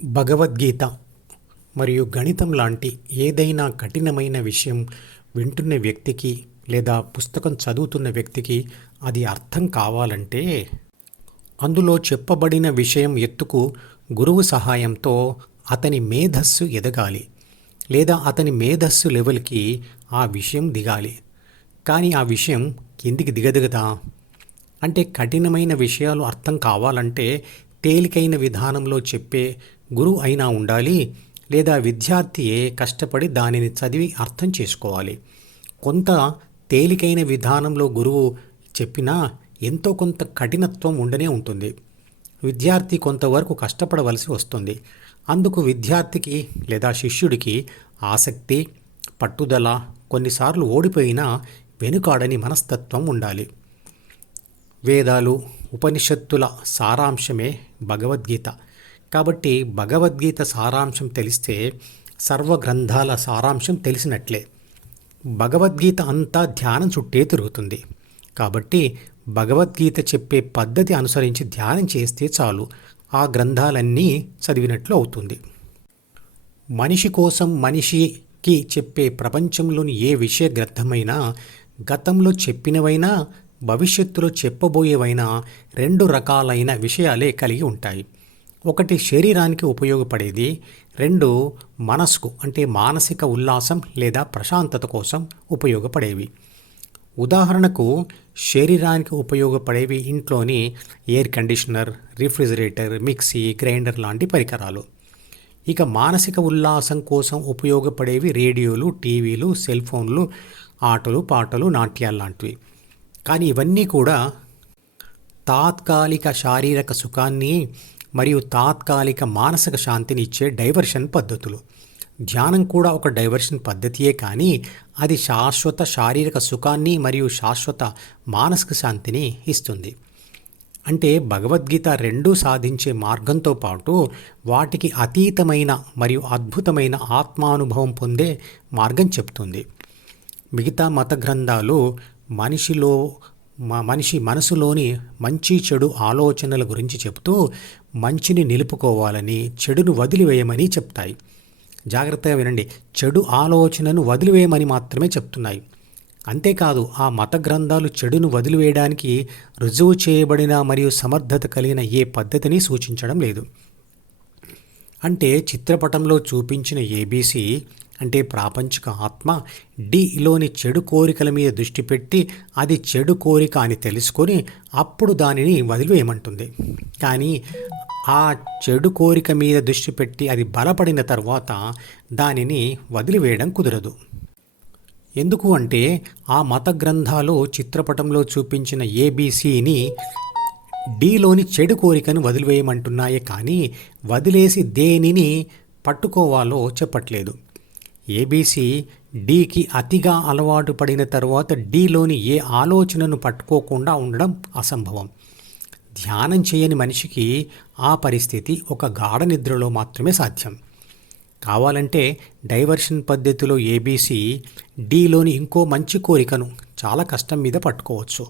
భగవద్గీత మరియు గణితం లాంటి ఏదైనా కఠినమైన విషయం వింటున్న వ్యక్తికి లేదా పుస్తకం చదువుతున్న వ్యక్తికి అది అర్థం కావాలంటే అందులో చెప్పబడిన విషయం ఎత్తుకు గురువు సహాయంతో అతని మేధస్సు ఎదగాలి లేదా అతని మేధస్సు లెవెల్కి ఆ విషయం దిగాలి. కానీ ఆ విషయం కిందికి దిగదిగదా? అంటే కఠినమైన విషయాలు అర్థం కావాలంటే తేలికైన విధానంలో చెప్పే గురువు అయినా ఉండాలి, లేదా విద్యార్థియే కష్టపడి దానిని చదివి అర్థం చేసుకోవాలి. కొంత తేలికైన విధానంలో గురువు చెప్పినా ఎంతో కొంత కఠినత్వం ఉండనే ఉంటుంది. విద్యార్థి కొంతవరకు కష్టపడవలసి వస్తుంది. అందుకు విద్యార్థికి లేదా శిష్యుడికి ఆసక్తి, పట్టుదల, కొన్నిసార్లు ఓడిపోయినా వెనుకాడని మనస్తత్వం ఉండాలి. వేదాలు, ఉపనిషత్తుల సారాంశమే భగవద్గీత. కాబట్టి భగవద్గీత సారాంశం తెలిస్తే సర్వ గ్రంథాల సారాంశం తెలిసినట్లే. భగవద్గీత అంతా ధ్యానం చుట్టే తిరుగుతుంది. కాబట్టి భగవద్గీత చెప్పే పద్ధతి అనుసరించి ధ్యానం చేస్తే చాలు, ఆ గ్రంథాలన్నీ చదివినట్లు అవుతుంది. మనిషి కోసం మనిషికి చెప్పే ప్రపంచంలోని ఏ విషయ గ్రంథమైనా గతంలో చెప్పినవైనా భవిష్యత్తులో చెప్పబోయేవైనా రెండు రకాలైన విషయాలే కలిగి ఉంటాయి. ఒకటి శరీరానికి ఉపయోగపడేది, రెండు మనసుకు అంటే మానసిక ఉల్లాసం లేదా ప్రశాంతత కోసం ఉపయోగపడేవి. ఉదాహరణకు శరీరానికి ఉపయోగపడేవి ఇంట్లోని air conditioner, refrigerator, mixie, grinder లాంటి పరికరాలు. ఇక మానసిక ఉల్లాసం కోసం ఉపయోగపడేవి రేడియోలు, టీవీలు, సెల్ ఫోన్లు, ఆటలు, పాటలు, నాట్యాలు లాంటివి. కానీ ఇవన్నీ కూడా తాత్కాలిక శారీరక సుఖాన్ని మరియు తాత్కాలిక మానసిక శాంతిని ఇచ్చే డైవర్షన్ పద్ధతులు. ధ్యానం కూడా ఒక డైవర్షన్ పద్ధతియే, కానీ అది శాశ్వత శారీరక సుఖాన్ని మరియు శాశ్వత మానసిక శాంతిని ఇస్తుంది. అంటే భగవద్గీత రెండూ సాధించే మార్గంతో పాటు వాటికి అతీతమైన మరియు అద్భుతమైన ఆత్మానుభవం పొందే మార్గం చెప్తుంది. మిగతా మత గ్రంథాలు మనిషి మనసులోని మంచి చెడు ఆలోచనల గురించి చెబుతూ మంచిని నిలుపుకోవాలని, చెడును వదిలివేయమని చెప్తాయి. జాగ్రత్తగా వినండి, చెడు ఆలోచనను వదిలివేయమని మాత్రమే చెప్తున్నాయి. అంతేకాదు ఆ మత గ్రంథాలు చెడును వదిలివేయడానికి రుజువు చేయబడిన మరియు సమర్థత కలిగిన ఏ పద్ధతిని సూచించడం లేదు. అంటే చిత్రపటంలో చూపించిన ఏబీసీ అంటే ప్రాపంచిక ఆత్మ డిలోని చెడు కోరికల మీద దృష్టి పెట్టి అది చెడు కోరిక అని తెలుసుకొని అప్పుడు దానిని వదిలివేయమంటుంది. కానీ ఆ చెడు కోరిక మీద దృష్టి పెట్టి అది బలపడిన తర్వాత దానిని వదిలివేయడం కుదరదు. ఎందుకు అంటే ఆ మత గ్రంథాలు చిత్రపటంలో చూపించిన ఏబీసీని డిలోని చెడు కోరికను వదిలివేయమంటున్నాయే కానీ వదిలేసి దేనిని పట్టుకోవాలో చెప్పట్లేదు. ఏబీసీ డికి అతిగా అలవాటు పడిన తర్వాత డిలోని ఏ ఆలోచనను పట్టుకోకుండా ఉండడం అసంభవం. ధ్యానం చేయని మనిషికి ఆ పరిస్థితి ఒక గాఢ నిద్రలో మాత్రమే సాధ్యం. కావాలంటే డైవర్షన్ పద్ధతిలో ఏబీసీ డిలోని ఇంకో మంచి కోరికను చాలా కష్టం మీద పట్టుకోవచ్చు.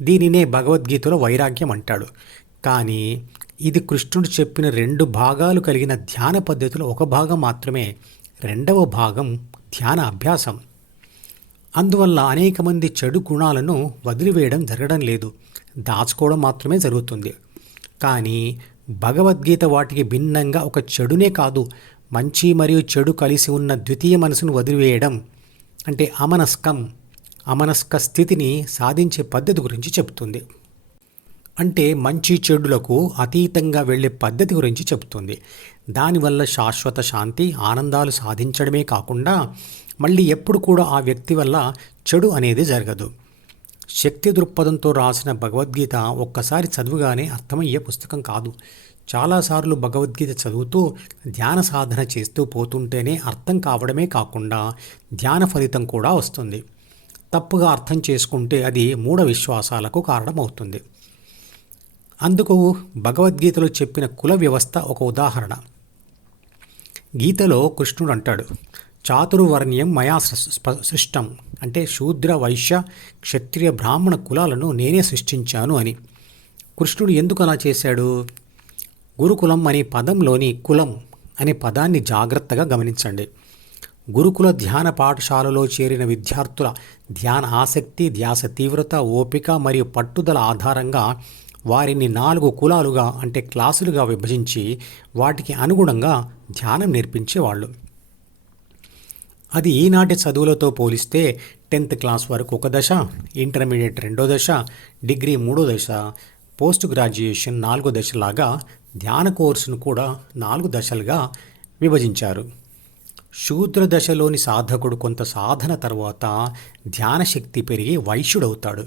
దీనినే భగవద్గీతలో వైరాగ్యం అంటాడు. కానీ ఇది కృష్ణుడు చెప్పిన రెండు భాగాలు కలిగిన ధ్యాన పద్ధతిలో ఒక భాగం మాత్రమే. రెండవ భాగం ధ్యాన అభ్యాసం. అందువల్ల అనేక మంది చెడు గుణాలను వదిలివేయడం జరగడం లేదు, దాచుకోవడం మాత్రమే జరుగుతుంది. కానీ భగవద్గీత వాటికి భిన్నంగా ఒక చెడునే కాదు, మంచి మరియు చెడు కలిసి ఉన్న ద్వితీయ మనసును వదిలివేయడం అంటే అమనస్క స్థితిని సాధించే పద్ధతి గురించి చెబుతుంది. అంటే మంచి చెడులకు అతీతంగా వెళ్ళే పద్ధతి గురించి చెబుతుంది. దానివల్ల శాశ్వత శాంతి, ఆనందాలు సాధించడమే కాకుండా మళ్ళీ ఎప్పుడు కూడా ఆ వ్యక్తి వల్ల చెడు అనేది జరగదు. శక్తి దృక్పథంతో రాసిన భగవద్గీత ఒక్కసారి చదువుగానే అర్థమయ్యే పుస్తకం కాదు. చాలాసార్లు భగవద్గీత చదువుతూ ధ్యాన సాధన చేస్తూ పోతుంటేనే అర్థం కావడమే కాకుండా ధ్యాన ఫలితం కూడా వస్తుంది. తప్పుగా అర్థం చేసుకుంటే అది మూఢ విశ్వాసాలకు కారణమవుతుంది. అందుకు భగవద్గీతలో చెప్పిన కుల వ్యవస్థ ఒక ఉదాహరణ. గీతలో కృష్ణుడు అంటాడు, చాతుర్వర్ణ్యం మయా సృష్టం అంటే శూద్ర, వైశ్య, క్షత్రియ, బ్రాహ్మణ కులాలను నేనే సృష్టించాను అని. కృష్ణుడు ఎందుకు అలా చేశాడు? గురుకులం అనే పదంలోని కులం అనే పదాన్ని జాగ్రత్తగా గమనించండి. గురుకుల ధ్యాన పాఠశాలలో చేరిన విద్యార్థుల ధ్యాన ఆసక్తి, ధ్యాస తీవ్రత, ఓపిక మరియు పట్టుదల ఆధారంగా వారిని 4 కులాలుగా అంటే క్లాసులుగా విభజించి వాటికి అనుగుణంగా ధ్యానం నేర్పించేవాళ్ళు. అది ఈనాటి చదువులతో పోలిస్తే 10th క్లాస్ వరకు ఒక దశ, ఇంటర్మీడియట్ 2వ దశ, డిగ్రీ 3వ దశ, పోస్ట్ గ్రాడ్యుయేషన్ 4వ దశలాగా ధ్యాన కోర్సును కూడా 4 దశలుగా విభజించారు. శూద్ర దశలోని సాధకుడు కొంత సాధన తర్వాత ధ్యాన శక్తి పెరిగి వైశ్యుడవుతాడు.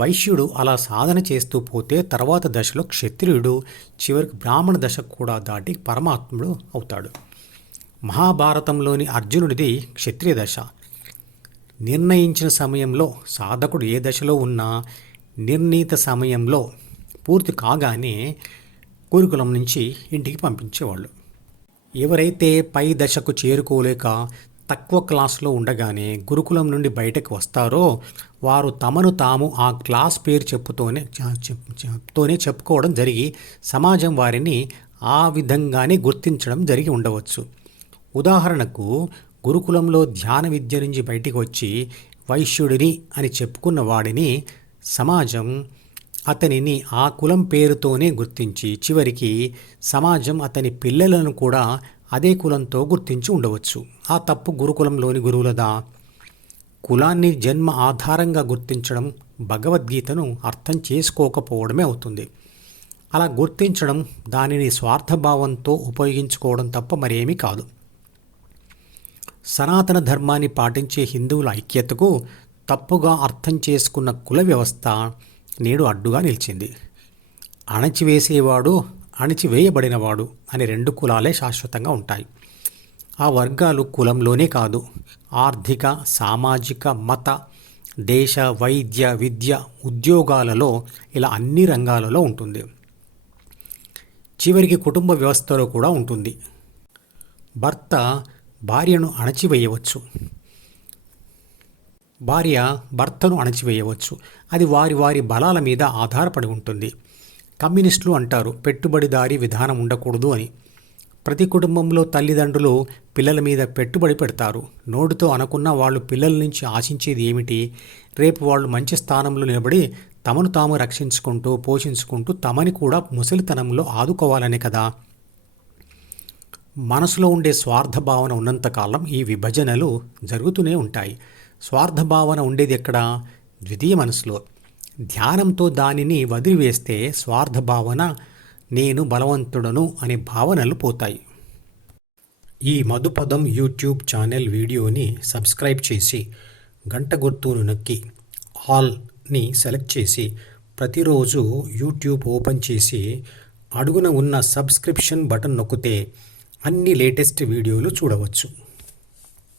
వైశ్యుడు అలా సాధన చేస్తూ పోతే తర్వాత దశలో క్షత్రియుడు, చివరికి బ్రాహ్మణ దశ కూడా దాటి పరమాత్ముడు అవుతాడు. మహాభారతంలోని అర్జునుడిది క్షత్రియ దశ. నిర్ణయించిన సమయంలో సాధకుడు ఏ దశలో ఉన్నా నిర్ణీత సమయంలో పూర్తి కాగానే గురుకులం నుంచి ఇంటికి పంపించేవాళ్ళు. ఎవరైతే పై దశకు చేరుకోలేక తక్కువ క్లాసులో ఉండగానే గురుకులం నుండి బయటకు వస్తారో వారు తమను తాము ఆ క్లాస్ పేరు చెప్పుతోనే చెప్పుకోవడం జరిగి సమాజం వారిని ఆ విధంగానే గుర్తించడం జరిగి ఉండవచ్చు. ఉదాహరణకు గురుకులంలో ధ్యాన విద్య నుంచి బయటికి వచ్చి వైశ్యుడిని అని చెప్పుకున్న వాడిని సమాజం అతనిని ఆ కులం పేరుతోనే గుర్తించి చివరికి సమాజం అతని పిల్లలను కూడా అదే కులంతో గుర్తించి ఉండవచ్చు. ఆ తప్పు గురుకులంలోని గురువులదా? కులాన్ని జన్మ ఆధారంగా గుర్తించడం భగవద్గీతను అర్థం చేసుకోకపోవడమే అవుతుంది. అలా గుర్తించడం దానిని స్వార్థభావంతో ఉపయోగించుకోవడం తప్ప మరేమీ కాదు. సనాతన ధర్మాన్ని పాటించే హిందువుల ఐక్యతకు తప్పుగా అర్థం చేసుకున్న కుల వ్యవస్థ నేడు అడ్డుగా నిలిచింది. అణచివేసేవాడు, అణచివేయబడినవాడు అనే 2 కులాలే శాశ్వతంగా ఉంటాయి. ఆ వర్గాలు కులంలోనే కాదు, ఆర్థిక, సామాజిక, మత, దేశ, వైద్య, విద్య, ఉద్యోగాలలో ఇలా అన్ని రంగాలలో ఉంటుంది. చివరికి కుటుంబ వ్యవస్థలో కూడా ఉంటుంది. భర్త భార్యను అణచివేయవచ్చు, భార్య భర్తను అణచివేయవచ్చు. అది వారి వారి బలాల మీద ఆధారపడి ఉంటుంది. కమ్యూనిస్టులు అంటారు పెట్టుబడిదారీ విధానం ఉండకూడదు అని. ప్రతి కుటుంబంలో తల్లిదండ్రులు పిల్లల మీద పెట్టుబడి పెడతారు. నోటితో అనుకున్న వాళ్ళు పిల్లల నుంచి ఆశించేది ఏమిటి? రేపు వాళ్ళు మంచి స్థానంలో నిలబడి తమను తాము రక్షించుకుంటూ పోషించుకుంటూ తమని కూడా ముసలితనంలో ఆదుకోవాలనే కదా. మనసులో ఉండే స్వార్థభావన ఉన్నంతకాలం ఈ విభజనలు జరుగుతూనే ఉంటాయి. స్వార్థభావన ఉండేది ఎక్కడ? ద్వితీయ మనసులో. ధ్యానంతో దానిని వదిలివేస్తే స్వార్థభావన, నేను బలవంతుడను అనే భావనలు పోతాయి. ఈ మధుపదం యూట్యూబ్ ఛానల్ వీడియోని సబ్స్క్రైబ్ చేసి గంట గుర్తును నొక్కి ఆల్ని సెలెక్ట్ చేసి ప్రతిరోజు యూట్యూబ్ ఓపెన్ చేసి అడుగున ఉన్న సబ్స్క్రిప్షన్ బటన్ నొక్కితే అన్ని లేటెస్ట్ వీడియోలు చూడవచ్చు.